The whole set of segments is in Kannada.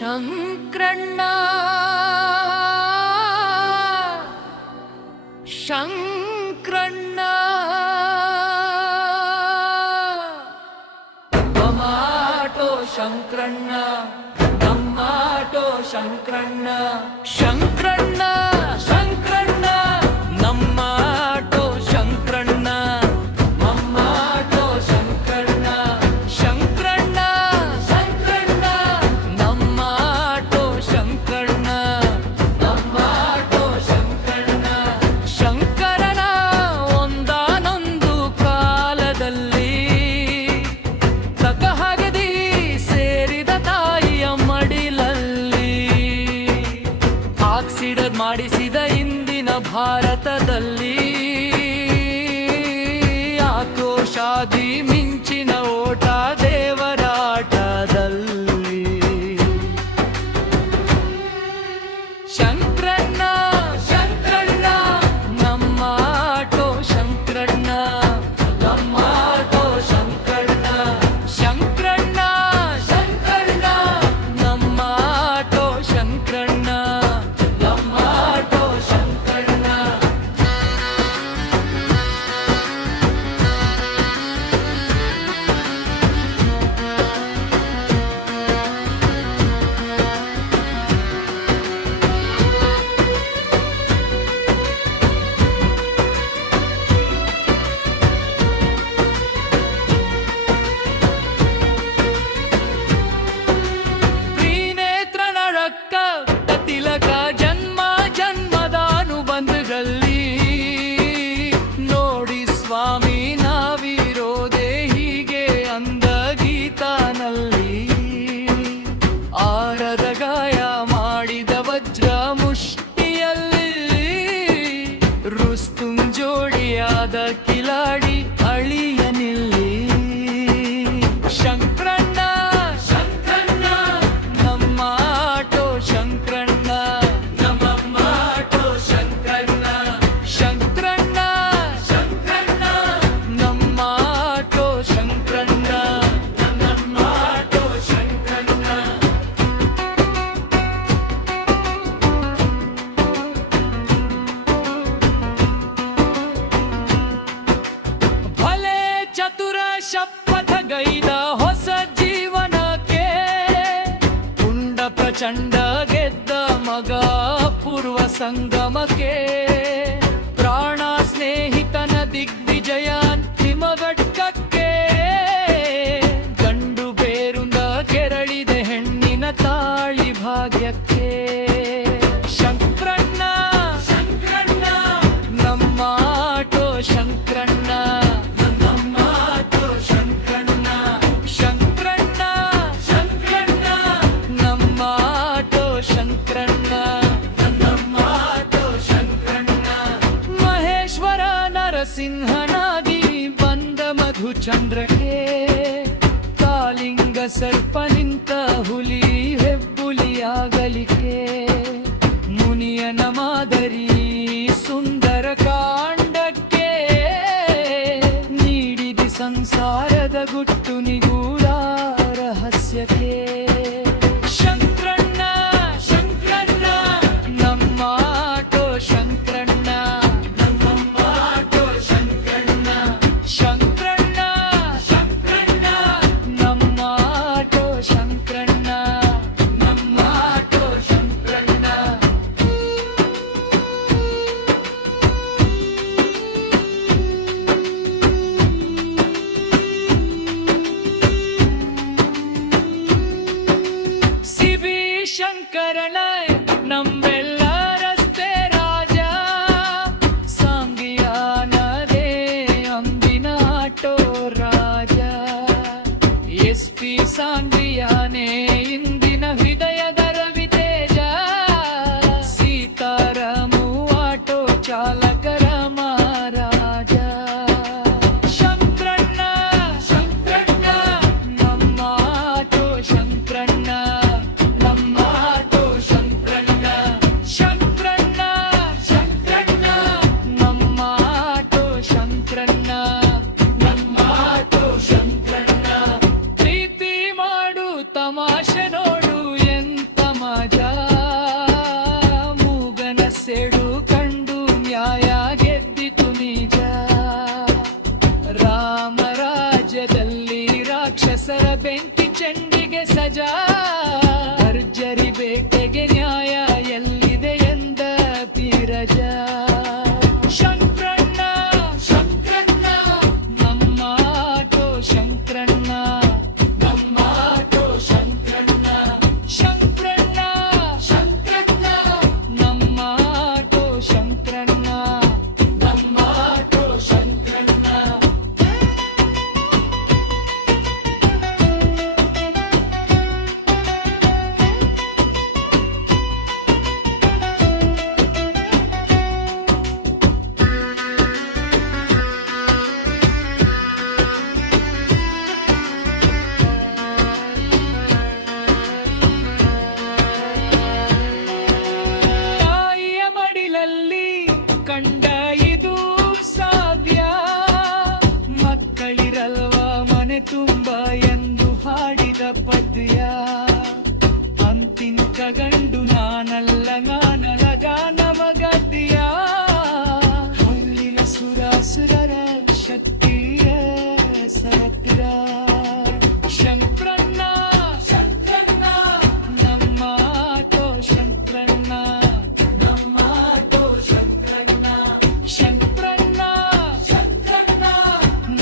ಶಂಕ್ರಣ್ಣ ಶಂಕ್ರಣ್ಣ ನಮ್ಮಾಟೋ ಶಂಕ್ರಣ್ಣ ನಮ್ಮಾಟೋ ಶಂಕ್ರಣ್ಣ ಶಂಕ್ರಣ್ಣ ಶಂಕ್ರಣ್ಣ ನಮ್ಮಾಟೋ ಶಂಕ್ರಣ್ಣ ನಮ್ಮಾಟೋ ಶಂಕ್ರಣ್ಣ ಶಂಕ್ರಣ್ಣ ಶಂಕ್ರಣ್ಣ ನಮ್ಮಾಟೋ ಶಂಕ್ರಣ್ಣ ನಮ್ಮಾಟೋ ಶಂಕ್ರಣ್ಣ ಶಂಕರನ ಒಂದಾನೊಂದು ಕಾಲದಲ್ಲಿ ತಕಹಗದಿ ಸೇರಿದ ತಾಯಿಯ ಮಡಿಲಲ್ಲಿ ಆಕ್ಸಿಡೆಂಟ್ ಮಾಡಿಸಿದ ಇಂದಿನ ಭಾರತದಲ್ಲಿ ಆಕ್ರೋಶಾದಿ ಮಿಂಚಿನ ಓಟ ದೇವರಾಟದಲ್ಲಿ ಶಂಕ್ರಣ್ಣ ಶಂಕ್ರಣ್ಣ ನಮ್ಮಾಟೋ ಶಂಕ್ರಣ್ಣ ನಮ್ಮಾಟೋ ಶಂಕ್ರಣ್ಣ ಶಂಕ್ರಣ್ಣ ಶಂಕ್ರಣ್ಣ ನಮ್ಮಾಟೋ ಶಂಕ್ರಣ್ಣ ನಮ್ಮಾಟೋ ಶಂಕ್ರಣ್ಣ ತ್ರಿನೇತ್ರನ ರಕ್ಕ ತಿಲಕ ಜನ್ಮ ಜನ್ಮದ ಅನುಬಂಧದಲ್ಲಿ ನೋಡಿ ಸ್ವಾಮಿ ನಾವಿರೋದೆ ಹೀಗೆ ಅಂದ ಗೀತಾನಲ್ಲಿ ಆರದ ಗಾಯ ಮಾಡಿದ ವಜ್ರ ಮುಷ್ಟಿಯಲ್ಲಿ ರುಸ್ತುಂ ಜೋಡಿಯಾದ ಕಿಲಾಡಿ ಅಳಿಯನಿಲ್ಲಿ ಶಂಕ್ರಣ್ಣ ಶಂಕ್ರಣ್ಣ ನಮ್ಮಾಟೋ ಶಂಕ್ರಣ್ಣ ನಮ್ಮಮ್ಮಾಟೋ ಶಂಕ್ರಣ್ಣ ಶಂಕ್ರಣ್ಣ ಶಂಕ್ರಣ್ಣ ನಮ್ಮಾಟೋ ಶಂಕ್ರಣ್ಣ ನಮ್ಮಮ್ಮಾಟೋ ಶಂಕ್ರಣ್ಣ ಭಲೆ ಚತುರ ಶಪಥಗೈದ ಹೊಸ ಜೀವನಕ್ಕೆ ಪುಂಡ ಪ್ರಚಂಡ ಗೆದ್ದ ಮಗ ಪೂರ್ವ ಸಂಗಮಕ್ಕೆ ಪ್ರಾಣ ಸ್ನೇಹಿತನ ದಿಗ್ವಿಜಯ ಅಂತಿಮ ಘಟ್ಟಕ್ಕೆ ಗಂಡು ಬೇರುಂದ ಕೆರಳಿದೆ ಹೆಣ್ಣಿನ ತಾಳಿ ಭಾಗ್ಯಕ್ಕೆ ಶಂಕ್ರಣ್ಣ ಶಂಕ್ರಣ್ಣ ನಮ್ಮಾಟೋ ಶಂಕ್ರಣ್ಣ ನಮ್ಮಾಟೋ ಶಂಕ್ರಣ್ಣ ಶಂಕ್ರಣ್ಣ ಶಂಕ್ರಣ್ಣ ನಮ್ಮಾಟೋ ಶಂಕ್ರಣ್ಣ ನಮ್ಮಾಟೋ ಶಂಕ್ರಣ್ಣ ಮಹೇಶ್ವರ ನರಸಿಂಹನಾಗಿ ಬಂದ ಮಧುಚಂದ್ರಕ್ಕೆ ಕಾಲಿಂಗ ಸರ್ಪ ನಿಂತ ಹುಲಿ ಹೆಬ್ಬುಲಿಯಾಗಲಿಕ್ಕೆ ಮುನಿಯನ ಮಾದರಿ ಸುಂದರ ಕಾಂಡಕ್ಕೆ ನೀಡಿದ ಸಂಸಾರದ ಗುಟ್ಟು ನಿಗೂಢ ರಹಸ್ಯಕ್ಕೆ ಶಂಕ್ರಣ್ಣ ಶಂಕ್ರಣ್ಣ ನಮ್ಮಾಟೋ ಶಂಕ್ರಣ್ಣ ನಮ್ಮಮ್ಮಾಟೋ ಶಂಕ್ರಣ್ಣ ಶಂಕ್ರಣ್ಣ ಶಂಕ್ರಣ್ಣ ನಮ್ಮಾಟೋ ಶಂಕ್ರಣ್ಣ ನಮ್ಮಾಟೋ ಶಂಕ್ರಣ್ಣ ಸಿಬಿ ಶಂಕರಣ ನಮ್ಮೆಲ್ಲ ರಸ್ತೆ ರಾಜ ಸಾಂಗಿಯಾನದೇ ಅಂದಿನ ಆಟೋ ರಾಜ SP ಸಾಂಗ್ರಿಯಾನೇ ಇಂದಿನ ಹೃದಯದ ರವಿತೇಜ ಸೀತಾರಾಮು ಆಟೋ ಚಾಲಕರ ಮಹಾರಾಜ ಶಂಕ್ರಣ್ಣ ಶಂಕ್ರಣ್ಣ ನಮ್ಮಾಟೋ ಶಂಕ್ರಣ್ಣ ನಮ್ಮಾಟೋ ಶಂಕ್ರಣ್ಣ ಶಂಕ್ರಣ್ಣ ಶಂಕ್ರಣ್ಣ ನಮ್ಮಾಟೋ ಶಂಕ್ರಣ್ಣ ನಮ್ಮಾಟೋ ಶಂಕ್ರಣ್ಣ ಪ್ರೀತಿ ಮಾಡು ರಾಮರಾಜ್ಯದಲ್ಲಿ ರಾಕ್ಷಸರ ಬೆಂಕಿ ಚೆಂಡಿಗೆ ಸಜಾ ಭರ್ಜರಿ ಬೇಟೆಗೆ ನ್ಯಾಯ ಎಲ್ಲಿದೆ ಎಂದ ಧೀರಜ ಶಂಕ್ರಣ್ಣ ಶಂಕ್ರಣ್ಣ ನಮ್ಮ ಆಟೋ ಶಂಕ್ರಣ್ಣ ನಮ್ಮ ಆಟೋ ಶಂಕ್ರಣ್ಣ ಶಂಕ್ರಣ್ಣ ಶಂಕ್ರಣ್ಣ ನಮ್ಮ ಆಟೋ ಶಂಕ್ರಣ್ಣ ನಮ್ಮ ಆಟೋ ಶಂಕ್ರಣ್ಣ ತಾಯಿಯ ಮಡಿಲಲ್ಲಿ ಕಂಡ ಇದು ಸಾವ್ಯ ಮಕ್ಕಳಿರಲ್ವಾ ಮನೆ ತುಂಬ ಎಂದು ಹಾಡಿದ ಪದ್ಯ ಅಂತಿಂಕ ಗಂಡು ನಾನಲ್ಲ ನಾನಲಗ ನಮಗದ್ಯ ಹೊಳ್ಳಿನ ಸುರಾಸುರರ ಶಕ್ತಿಯ ಸತ್ರ ಶಂಕ್ರಣ್ಣ ಶಂಕ್ರಣ್ಣ ನಮ್ಮ ಆಟೋ ಶಂಕ್ರಣ್ಣ ನಮ್ಮ ಆಟೋ ಶಂಕ್ರಣ್ಣ ಶಂಕ್ರಣ್ಣ ಶಂಕ್ರಣ್ಣ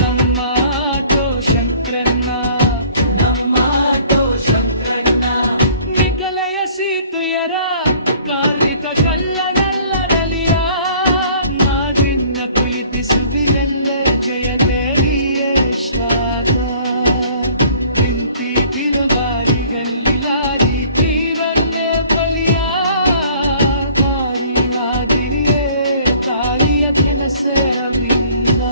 ನಮ್ಮ ಆಟೋ ಶಂಕ್ರಣ್ಣ ನಮ್ಮ ಆಟೋ ಶಂಕ್ರಣ್ಣ ನಿಕಲಯ ಸೀತುಯರ ಕಾರ್ಮಿಕ ಕಲ್ಲನಲ್ಲಡಲಿಯ ನಾಡಿನ ಕುಳಿತಿಸುವಿನೆಲ್ಲ ಜಯದೇವಿಯ ಶ್ರಾತ ನಿಂತಿ ತಿರುಗಾರಿಗಲ್ಲಿಲಾರಿ ತೀವನ್ನೇ ಬಲಿಯ ಕಾರಿಲಾದಿರಿಯೇ ತಾಳಿಯ ಕೆಲಸವಿಲ್ಲ